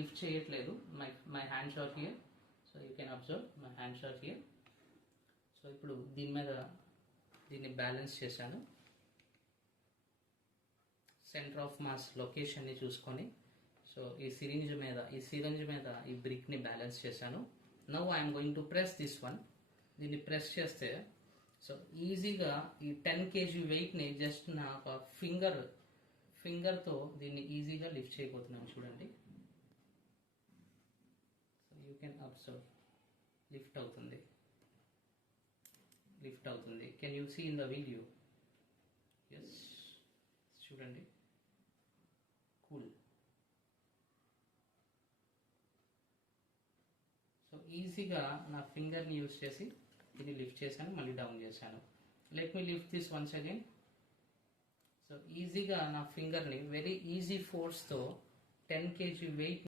Lift చేయట్లేదు. My hands are here. So you can observe my hands are here. So ఇప్పుడు దీన్ని balance చేశాను. Centre of mass లొకేషన్ని చూసుకొని so ఈ syringe మీద ఈ బ్రిక్ని బ్యాలెన్స్ చేశాను. Now I'm going to press this one. దీన్ని ప్రెస్ చేస్తే సో ఈజీగా ఈ 10 kg వెయిట్ని జస్ట్ నా ఒక ఫింగర్తో దీన్ని ఈజీగా లిఫ్ట్ చేయబోతున్నాను. చూడండి, so you can observe lift అవుతుంది. Can you see in the video? Yes, చూడండి, కూల్. సో ఈజీగా నా ఫింగర్ని యూజ్ చేసి ఇది లిఫ్ట్ చేశాను, మళ్ళీ డౌన్ చేశాను. Let me lift this once again. So ఈజీగా నా ఫింగర్ని వెరీ ఈజీ ఫోర్స్తో 10 kg వెయిట్